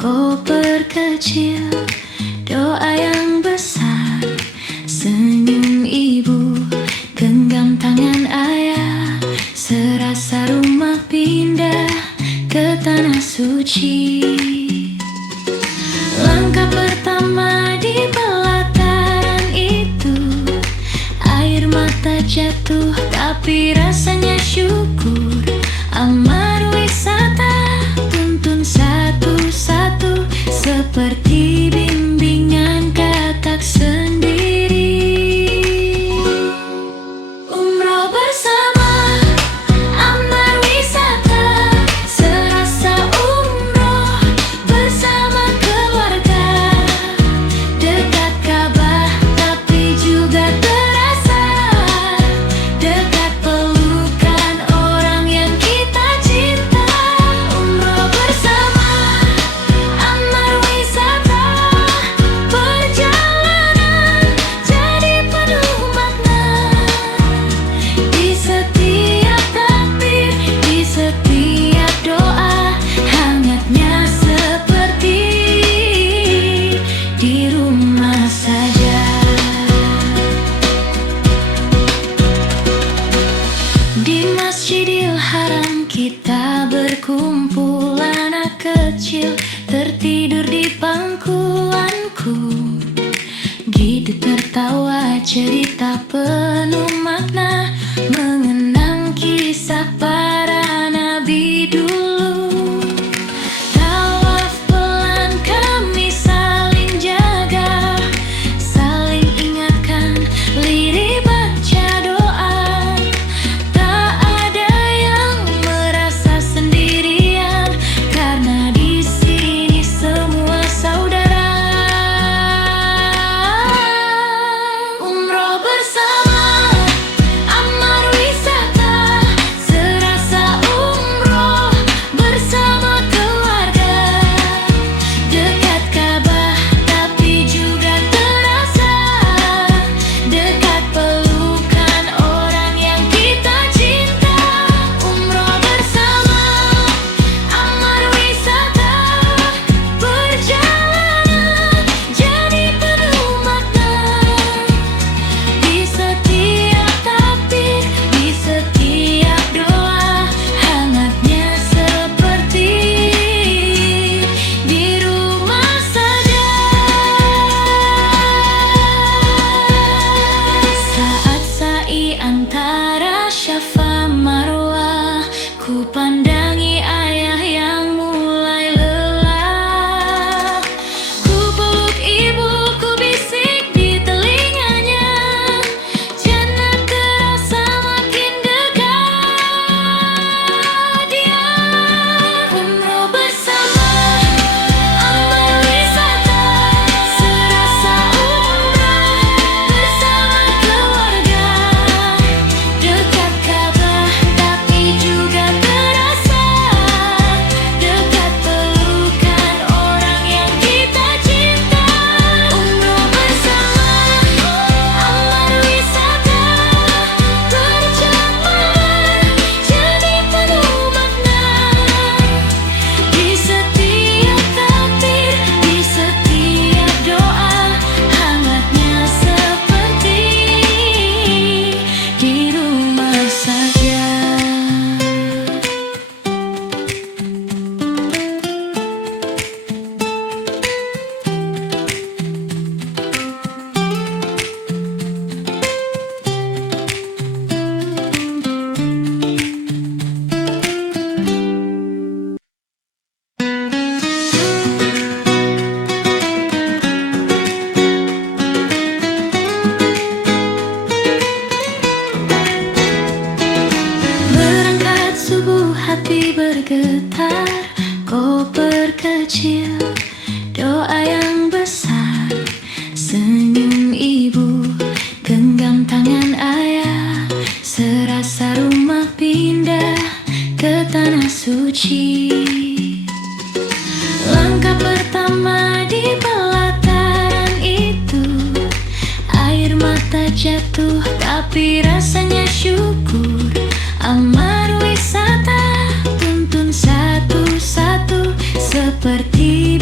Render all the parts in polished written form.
koper kecil, doa yang besar, senyum ibu, genggam tangan ayah, serasa rumah pindah ke tanah suci. Langkah pertama di pelataran itu, air mata jatuh tapi rasanya syukur. Amar wisata tuntun satu-satu seperti bimbingan katak sendiri. Umroh bersama Amar wisata, serasa umroh bersama keluarga. Dekat Ka'bah tapi juga terasa dekat pelukan orang yang kita cinta. Umroh bersama Amar wisata, perjalanan jadi penuh makna. Di setiap takbir, di setiap doa, hangatnya seperti di rumah saja. Di Masjidil Haram kita berkumpul, anak kecil tertidur di pangkuanku. Gitu tertawa cerita penuh makna, mengenang kisah para nabi dulu. Tawaf pelan kami saling jaga, saling ingatkan, lirih baca doa. Tak ada yang merasa sendirian, karena di sini semua saudara. Umroh bersama Amar wisata, serasa umroh bersama keluarga. Dekat Ka'bah tapi juga terasa dekat pelukan orang yang kita cinta. Umroh bersama Amar wisata, perjalanan jadi penuh makna. Di setiap takbir, di setiap doa, hangatnya seperti di rumah saja. Saat sa'i antara Syafa Marwah, ku pandangi ayah yang mulai lelah. Ku peluk ibu, ku bisik di telinganya, jannah terasa makin dekat. Dia umroh bersama Amar wisata, serasa umroh bersama keluarga. Dekat Ka'bah tapi juga terasa dekat pelukan orang yang kita cinta. Umroh bersama Amar wisata, perjalanan jadi penuh makna. Di setiap takbir, di setiap doa, hangatnya seperti di rumah saja. Berangkat subuh hati bergetar, koper kecil, doa yang besar, senyum ibu, genggam tangan ayah, serasa rumah pindah ke tanah suci. Langkah pertama di pelataran itu, air mata jatuh tapi rasanya syukur. Amar wisata tuntun satu-satu seperti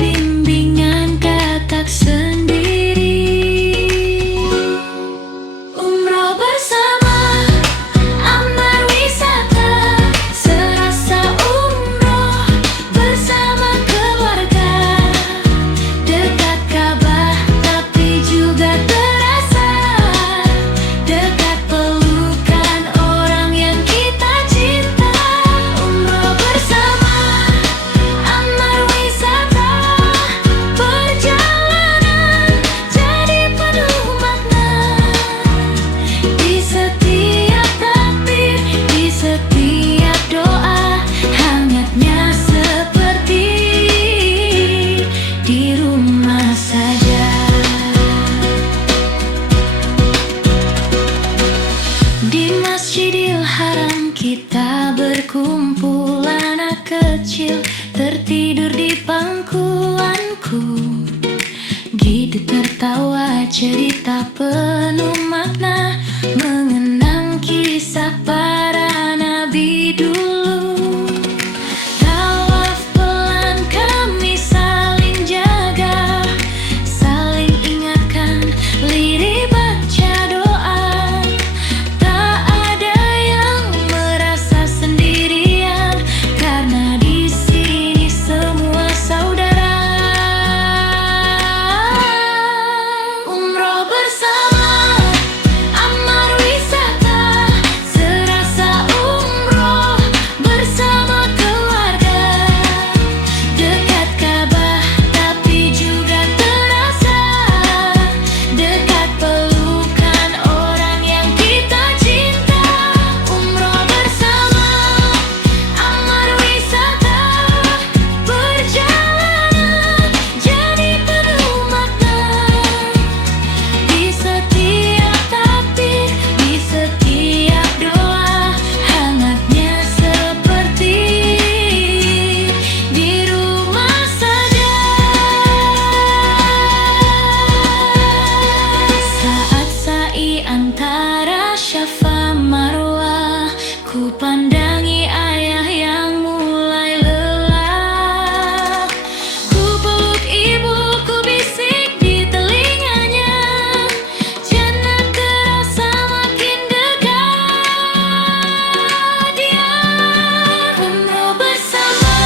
pangkuanku. Gitu tertawa cerita penuh makna, mengenang kisah para nabi dulu. Tawaf pelan kami saling jaga, saling ingatkan, lirik baca doa. Tak ada yang merasa sendirian, karena di sini semua saudara. Umroh bersama, amal wisata, serasa umroh bersama keluarga. Dekat Ka'bah tapi juga terasa dekat pelukan orang yang kita cinta. Umroh bersama, amal wisata, perjalanan jadi penuh makna. Di setiap takbir, di setiap doa, hangatnya seperti di rumah saja. Saat sa'i antara Syafa Marwah, ku pandangi ayah yang mulai lelah. Ku peluk ibu, ku bisik di telinganya, jannah terasa makin dekat. Dia umroh bersama,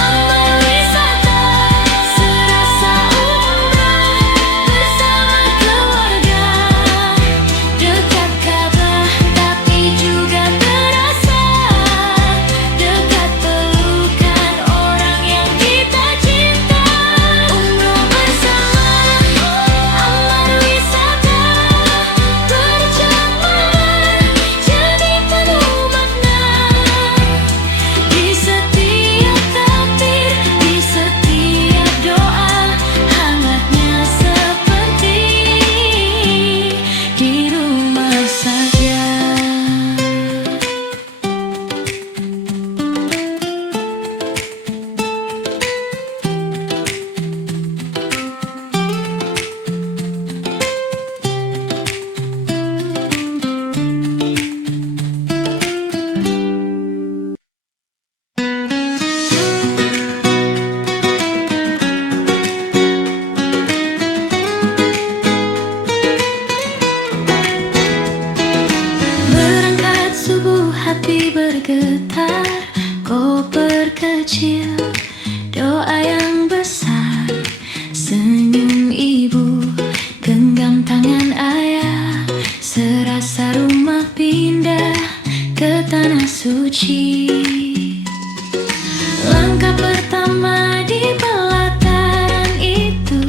amal wisata, serasa umroh bersama keluarga. Dekat Ka'bah tapi juga terasa dekat pelukan orang yang kita cinta. Umroh bersama, amal wisata, perjalanan jadi penuh makna. Di setiap takbir, di setiap doa, hangatnya seperti di rumah saja. Berangkat subuh hati bergetar, koper kecil, doa yang besar, senyum ibu, genggam tangan ayah, serasa rumah pindah ke tanah suci. Langkah pertama di pelataran itu,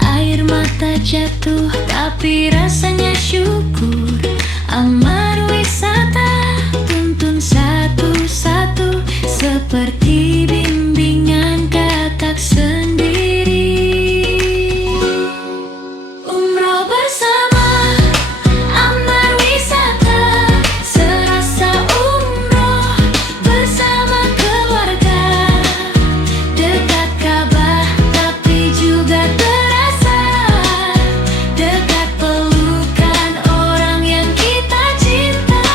air mata jatuh tapi rasanya syukur. Amal wisata tuntun satu-satu, seperti bimbingan katak sendiri. Umroh bersama, amal wisata, serasa umroh bersama keluarga. Dekat Ka'bah tapi juga terasa dekat pelukan orang yang kita cinta.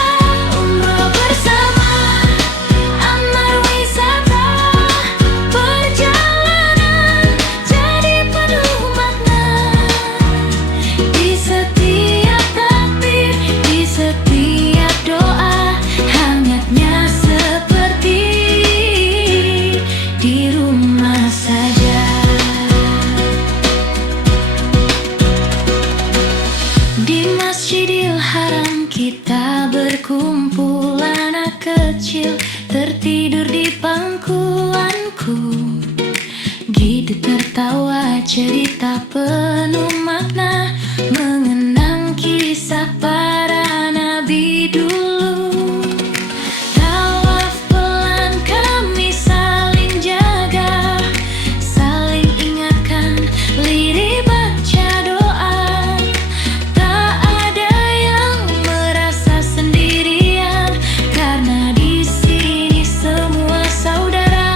Umroh bersama, amal wisata, perjalanan jadi penuh makna. Di setiap takbir, di setiap doa, hangatnya seperti di rumah saja. Di Masjidil Haram kita berkumpul, anak kecil tertidur di pangkuanku. Gitu tertawa cerita penuh makna, mengenang kisah para nabi dulu. Tawaf pelan kami saling jaga, saling ingatkan, lirik baca doa. Tak ada yang merasa sendirian, karena di sini semua saudara.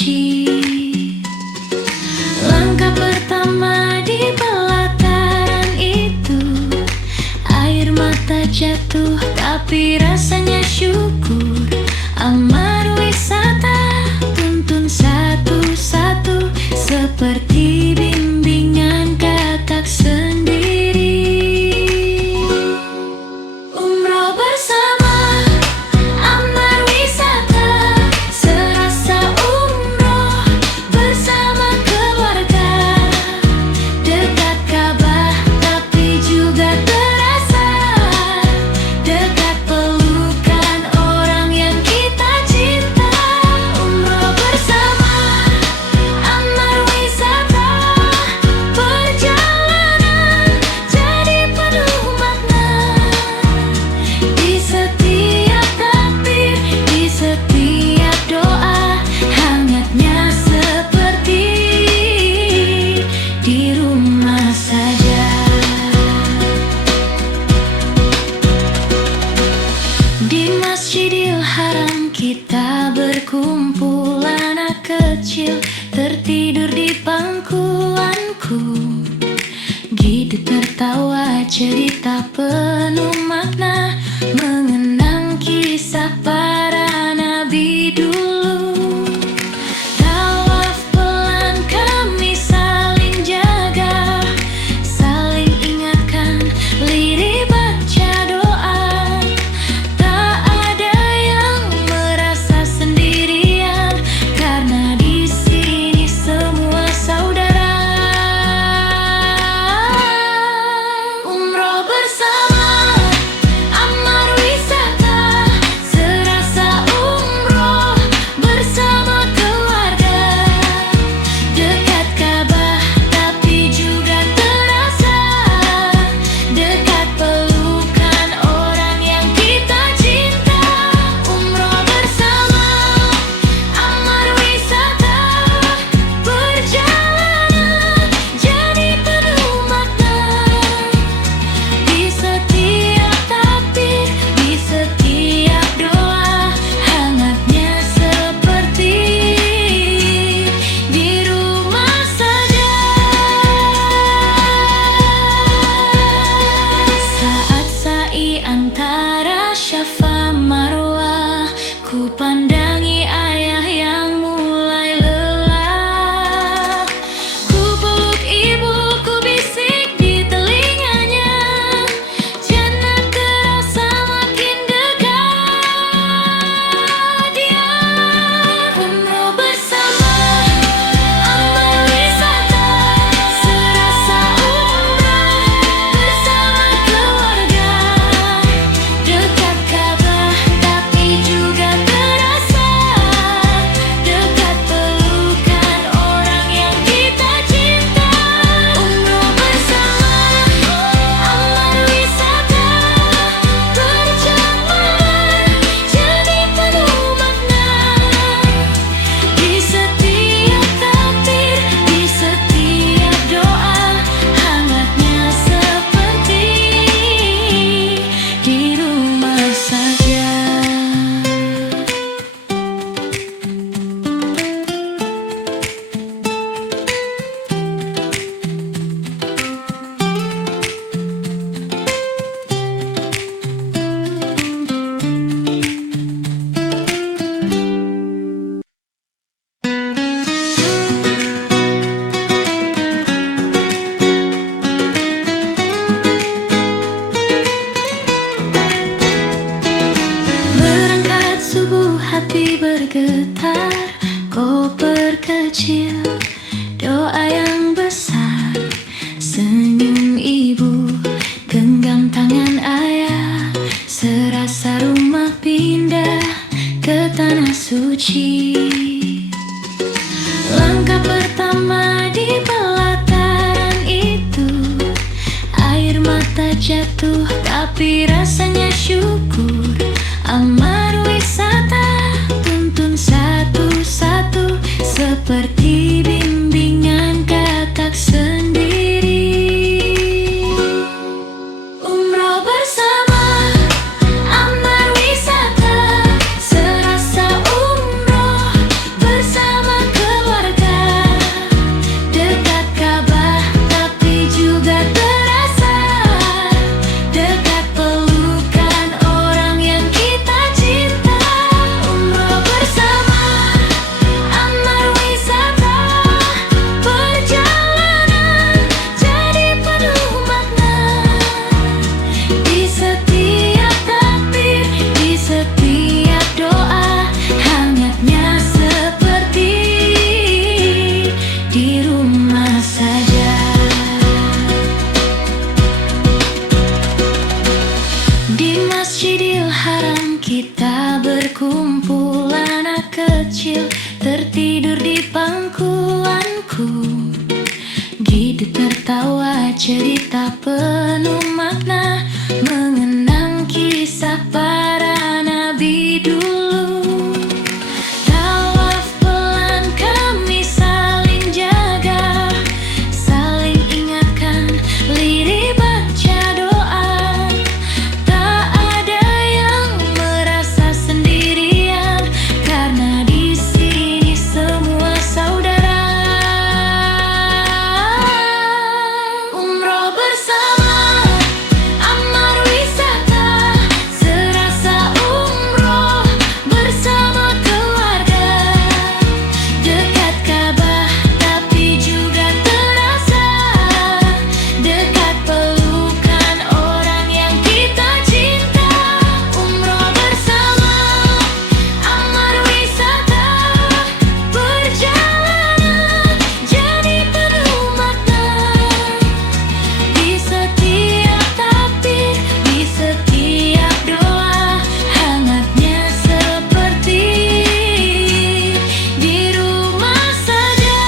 suci. Langkah pertama di pelataran itu, air mata jatuh tapi rasanya syukur. Aman wisata, tuntun satu-satu seperti bimbingan katak sendiri. Umroh bersama Amar Wisata, serasa umroh bersama keluarga. Dekat Ka'bah tapi juga terasa dekat pelukan orang yang kita cinta. Umroh bersama Amar Wisata, perjalanan jadi penuh makna. Di setiap takbir, di setiap doa, hangatnya seperti di rumah saja. Di Masjidil Haram kita berkumpul, anak kecil tertidur di pangkuanku. Gitu tertawa cerita penuh makna, mengenang kisah para nabi dulu. Tawaf pelan kami saling jaga, saling ingatkan, lirih baca doa. Tak ada yang merasa sendirian, karena di sini semua saudara. Umroh bersama Amar Wisata, serasa umroh bersama keluarga. Dekat Ka'bah tapi juga terasa dekat pelukan orang yang kita cinta. Umroh bersama Amar Wisata, perjalanan jadi penuh makna. Di setiap takbir, di setiap doa, hangatnya seperti di rumah saja. Saat sa'i antara Syafa Marwah, ku pandangi ayah yang mulai lelah. Ku peluk ibu, ku bisik di telinganya, jannah terasa makin dekat. Ya, umroh bersama Amar Wisata, serasa umroh bersama keluarga. Dekat Ka'bah tapi juga terasa dekat pelukan orang yang kita cinta. Umroh bersama Amar Wisata, perjalanan jadi penuh makna. Di setiap takbir, di setiap doa, hangatnya seperti di rumah saja. Berangkat subuh hati bergetar, koper kecil, doa yang besar, senyum ibu, genggam tangan ayah, serasa rumah pindah ke tanah suci. Langkah pertama di pelataran itu, air mata jatuh tapi rasanya syukur. Amar Wisata, tuntun satu-satu seperti bimbingan katak sendiri. Umroh bersama Amar Wisata, serasa umroh bersama kita berkumpul, anak kecil tertidur di pangkuanku. Gitu tertawa cerita penuh makna, mengenang kisah para nabi dulu. Tawaf pelan kami saling jaga, saling ingatkan, lirik baca doa. Tak ada yang merasa sendirian, karena di sini semua saudara. Umroh bersama, amal wisata, serasa umroh bersama keluarga. Dekat Ka'bah tapi juga terasa dekat pelukan orang yang kita cinta. Umroh bersama, amal wisata, perjalanan jadi penuh makna. Di setiap takbir, di setiap doa, hangatnya seperti di rumah saja.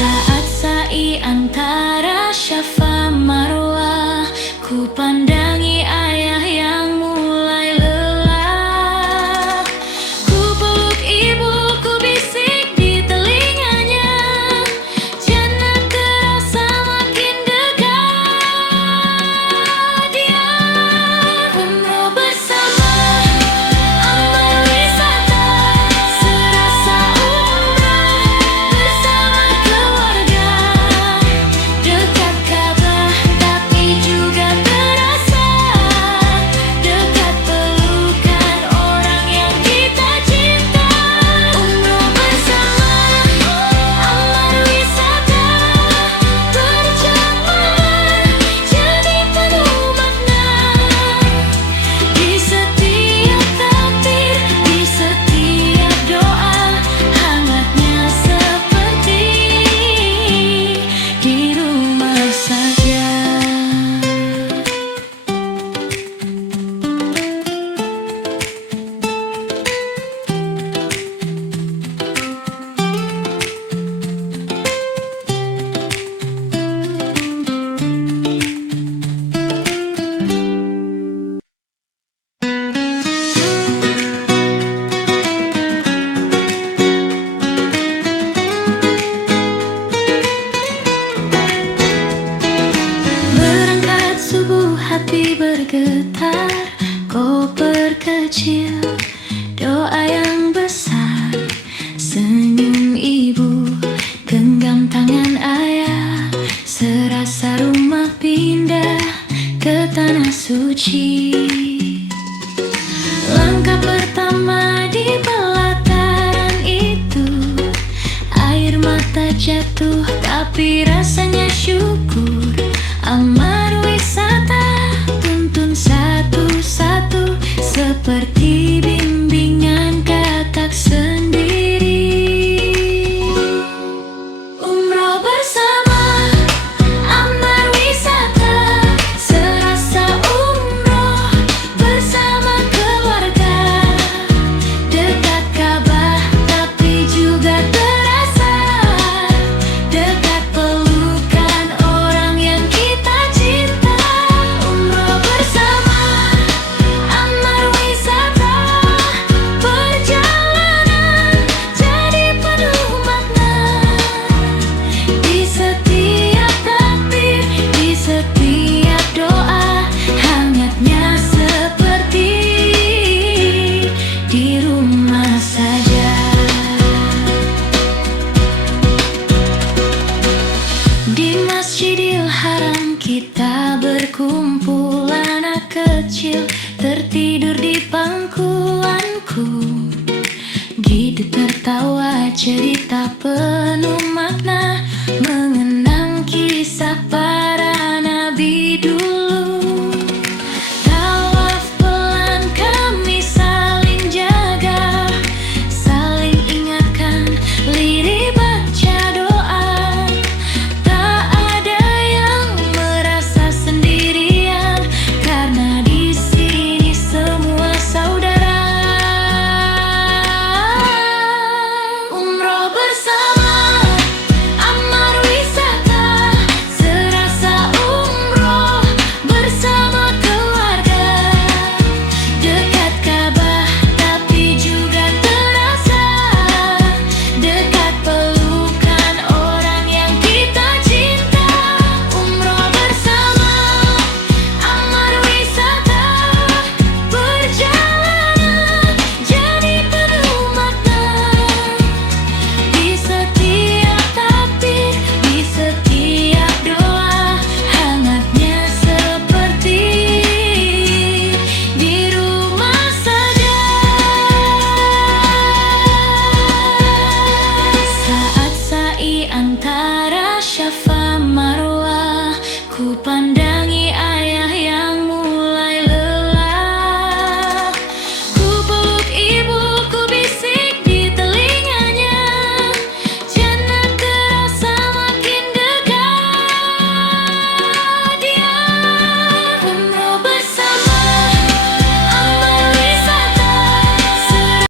Saat sa'i antara Syafa Marwah, ku pandangi ayah yang mulai lelah. Ku peluk ibu, ku bisik di telinganya, jannah terasa makin dekat. Ya, umroh bersama, amal wisata, serasa umroh bersama keluarga. Dekat Ka'bah tapi juga terasa dekat pelukan orang yang kita cinta. Umroh bersama, amal wisata, perjalanan jadi penuh makna. Di setiap takbir, di setiap doa, hangatnya seperti di rumah saja. Berangkat subuh hati bergetar, koper kecil, doa yang besar, senyum ibu, genggam tangan ayah, serasa rumah pindah ke tanah suci. Langkah pertama di pelataran itu, air mata jatuh tapi rasanya syukur. Amal wisata tuntun satu-satu, seperti bimbingan katak sendiri. Umroh bersama, amal wisata, serasa umroh bersama keluarga. Dekat Ka'bah tapi juga terasa dekat pelukan orang yang kita cinta. Umroh bersama, amal wisata, perjalanan jadi penuh makna. Di setiap takbir, di setiap doa, hangatnya seperti di rumah saja. Di Masjidil Haram kita berkumpul, anak kecil tertidur di pangkuanku. Gitu tertawa cerita penuh makna,